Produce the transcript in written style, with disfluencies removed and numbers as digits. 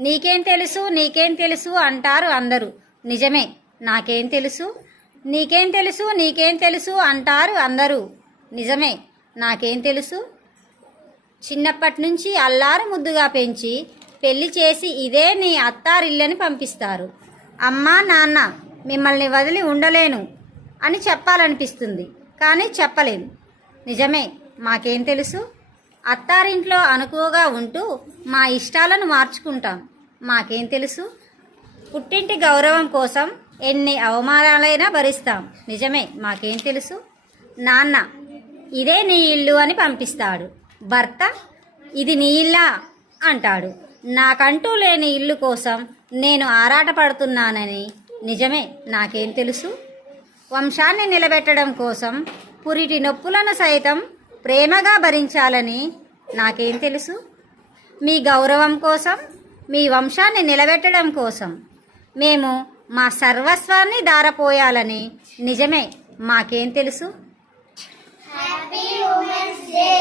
నీకేం తెలుసు నీకేం తెలుసు అంటారు అందరూ. నిజమే, నాకేం తెలుసు. నీకేం తెలుసు నీకేం తెలుసు అంటారు అందరూ. నిజమే, నాకేం తెలుసు. చిన్నప్పటి నుంచి అల్లారు ముద్దుగా పెంచి పెళ్లి చేసి ఇదే నీ అత్తారిల్లని పంపిస్తారు. అమ్మా నాన్న మిమ్మల్ని వదిలి ఉండలేను అని చెప్పాలనిపిస్తుంది, కానీ చెప్పలేను. నిజమే, మాకేం తెలుసు. అత్తారింట్లో అనుకువగా ఉంటూ మా ఇష్టాలను మార్చుకుంటాం. మాకేం తెలుసు. పుట్టింటి గౌరవం కోసం ఎన్ని అవమానాలైనా భరిస్తాం. నిజమే, మాకేం తెలుసు. నాన్న ఇదే నీ ఇల్లు అని పంపిస్తాడు. భర్త ఇది నీ ఇల్లా అంటాడు. నాకంటూ లేని ఇల్లు కోసం నేను ఆరాటపడుతున్నానని. నిజమే, నాకేం తెలుసు. వంశాన్ని నిలబెట్టడం కోసం పురిటి నొప్పులను సైతం ప్రేమగా భరించాలని. నాకేం తెలుసు. మీ గౌరవం కోసం, మీ వంశాన్ని నిలబెట్టడం కోసం మేము మా సర్వస్వాన్ని దారపోయాలని. నిజమే, మాకేం తెలుసు. Happy women's day.